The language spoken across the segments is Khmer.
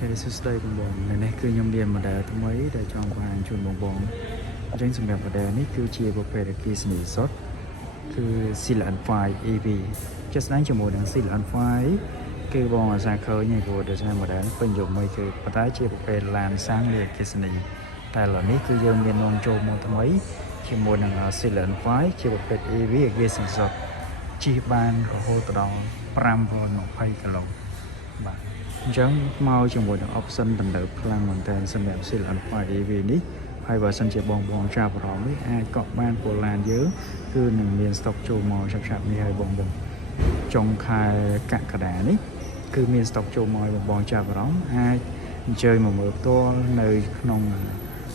សួស្តីបងប្អូននៅនេះគឺខ្ញុំមាន model ថ្មីដែលចង់បង្ហាញជូនបងប្អូនអញ្ចឹងសម្រាប់ model នេះគឺជាប្រភេទអគ្គិសនីសុទ្ធគឺ Silicon 5 EV ជាក់ស្ដែងជាមួយនឹង Silicon 5គឺបងអាសាឃើញហើយព្រោះដោយសារ model នេះពេញយកមួយគឺប៉ុន្តែជាប្រភេទឡានសាំងលើអគ្គិសនីតែឥឡូវនេះគឺយើងមាននាំចូលមកថ្មីជាមួយនឹង Silicon 5ជាប្រភេទ EV អគ្គិសនីសុទ្ធជិះបានរហូតដល់520គីឡូបាទអញ្ចឹងមកជាមួយនឹង option ទំនើបខ្លាំងមែនទែនសម្រាប់ Silicon 5 EV នេះហើយបើសិនជាបងចាប់អារម្មណ៍នេះអាចកក់បានពលឡានយើងគឺនឹងមាន stock ចូលមកឆាប់ៗនេះហើយបងចុងខែកក្កដានេះគឺមាន stock ចូលមកឲ្យបងចាប់អារម្មណ៍អាចអញ្ជើញមកមើលផ្ទាល់នៅក្នុង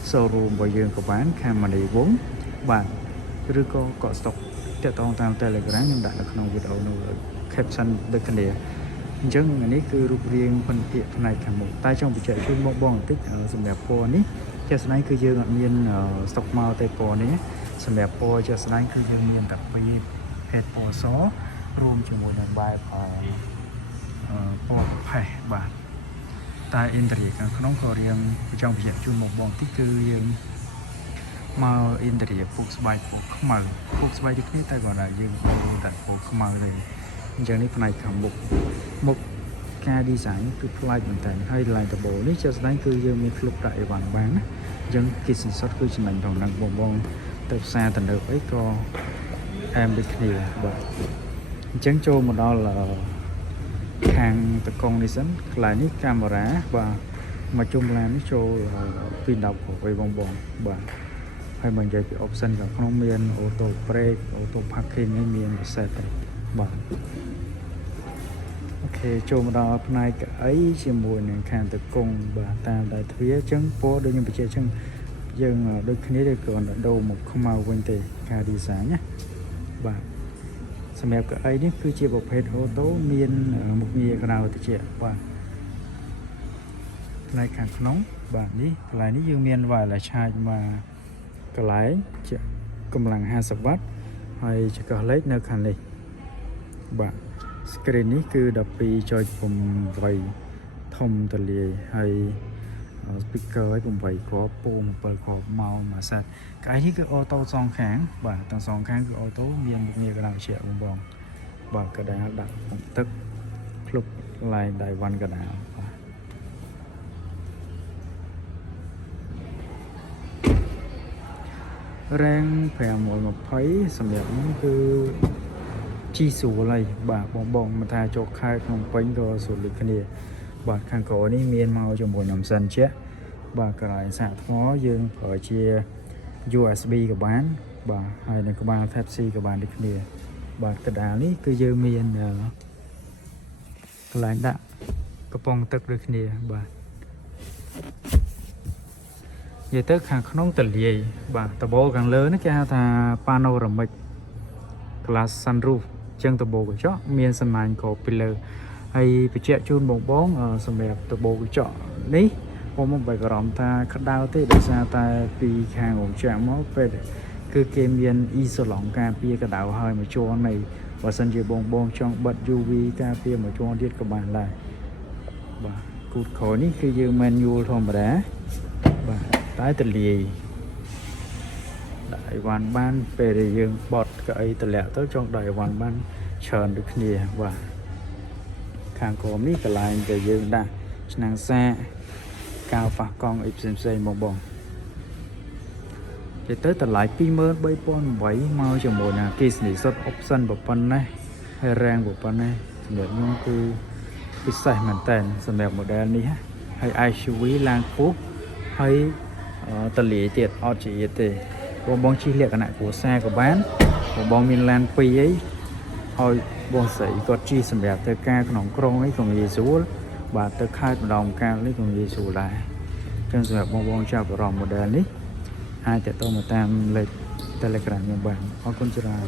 showroom របស់យើងក៏បានខាងមនីវងបាទឬក៏កក់ stock តាក់ទងតាម Telegram ខ្ញុំដាក់នៅក្នុងវីដេអូនោះ caption ដូចគ្នាអញ្ចឹងនេះគឺរូបរាងពិនភាគផ្នែកខាងមុខតែចង់បញ្ជាក់ជូនបងបន្តិចសម្រាប់ពណ៌នេះជាក់ស្ដែងគឺយើងអត់មាន stock មកទេពណ៌នេះសម្រាប់ពណ៌ជាក់ស្ដែងគឺយើងមានតែពីរភេទពណ៌សរួមជាមួយនឹងបែបពណ៌ផេះបាទតែ interior ខាងក្នុងក៏រៀងចង់បញ្ជាក់ជូនបងបន្តិចគឺយើងមក interior ពុកស្បែកពណ៌ខ្មៅពុកស្បែកដូចគ្នាតែគាត់ថាយើងមានតែពណ៌ខ្មៅទេអញ្ចឹងនេះផ្នែកខាងមុខការ design គឺប្លែកមែនតើហើយ line ដបូលនេះជាក់ស្ដែងគឺយើងមាន clip ដាក់អីវ៉ាន់បានណាអញ្ចឹងគិតសិនសុទ្ធគឺចំណេញក្នុងនឹងបងទៅផ្សារទំនើបអីក៏អែមដូចគ្នាបាទអញ្ចឹងចូលមកដល់ខាងតកង់នេះសិនកន្លែងនេះកាមេរ៉ាបាទមកជុំឡាននេះចូលពី10គ្រប់អីបងបាទហើយមកនិយាយពី option ខាងក្នុងមាន auto brake auto parking នេះមានពិសេសទេបាទអូខេចូលមកដល់ផ្នែកកៅអីជាមួយនឹងខាងតកង់បាទតាមដៃទ្វារអញ្ចឹងពណ៌ដូចខ្ញុំបញ្ជាក់អញ្ចឹងយើងដូចគ្នាទេគ្រាន់តែដូរមកខ្មៅវិញទេការ design ណាបាទសម្រាប់កៅអីនេះគឺជាប្រភេទ auto មានមុខងារក្រៅត្រជាក់បាទផ្នែកខាងក្នុងបាទនេះកន្លែងនេះយើងមាន wireless charge មកកន្លែងជាកម្លាំង50វ៉ាត់ហើយចង្កឹះលេខនៅខាងនេះបាទ screen នេះគឺ 12.8 ធំទូលាយហើយ speaker ឲ្យ8គ្រាប់ពូ7គ្រាប់មកមួយសាច់កៅអីនេះគឺ auto សងខាងបាទទាំងសងខាងគឺ auto មានមុខងារក្រៅជាបងបាទកដាលដាក់ពងទឹកភ្លុកឡាយដៃវ៉ាន់កដាលបាទរ៉េម520សម្រាប់នេះគឺជីស្រួលហើយបាទបងមិនថាចូលខេត្តភ្នំពេញក៏ស្រួលដូចគ្នាបាទខាងក្រោយនេះមានមកជាមួយនឹងសិនជាបាទកន្លែងសាកថ្មយើងប្រើជា USB ក៏បានបាទហើយនៅក្បាល Type C ក៏បានដូចគ្នាបាទកដាលនេះគឺយើងមានកន្លែងដាក់កំប៉ុងទឹកដូចគ្នាបាទនិយាយទៅខាងក្នុងតលាយបាទដបូលខាងលើនេះគេហៅថា panoramic glass sunroof ចឹងដបូលកញ្ចក់មានសំណាញ់ក្របពីលើហើយបញ្ជាក់ជូនបងសម្រាប់ដបូលកញ្ចក់នេះបងបែរអារម្មណ៍ថាក្តៅទេដោយសារតែពីខាងរោងចក្រមកពេលគឺគេមានអ៊ីសូឡុងការពារក្តៅហើយមួយជាន់នៃបើសិនជាបងចង់បិទ UV ការពារមួយជាន់ទៀតក៏បានដែរបាទគូតក្រោយនេះគឺយើង manual ធម្មតាបាទតែទលាយដាក់អីវ៉ាន់បានពេលដែលយើងបត់កៅអីតម្លាក់ទៅចង់ដាក់អីវ៉ាន់បានច្រើនដូចគ្នាបាទខាងក្រោមនេះកន្លែងដែលយើងដាក់ឆ្នាំងសាកៅប៉ះកង់អីផ្សេងបងនិយាយទៅតម្លៃ 23008 មកជាមួយនឹងគិសនីសុទ្ធ option ប៉ុណ្ណេះហើយ rank ប៉ុណ្ណេះសម្រាប់ខ្ញុំគឺពិសេសមែនតើសម្រាប់ model នេះហើយ SUV ឡើងខ្ពស់ហើយតលាយទៀតអត់ជាទៀតទេបងជិះលក្ខណៈគ្រួសារក៏បានបងមានឡាន2អីឲ្យបងស្រីគាត់ជិះសម្រាប់ទៅការក្នុងក្រុងអីក៏ងាយស្រួលបាទទៅខេត្តម្ដងកាលនេះក៏ងាយស្រួលដែរចឹងសម្រាប់បងចាប់អារម្មណ៍ model នេះអាចតទៅមកតាមលេខ Telegram ខ្ញុំបានអរគុណច្រើន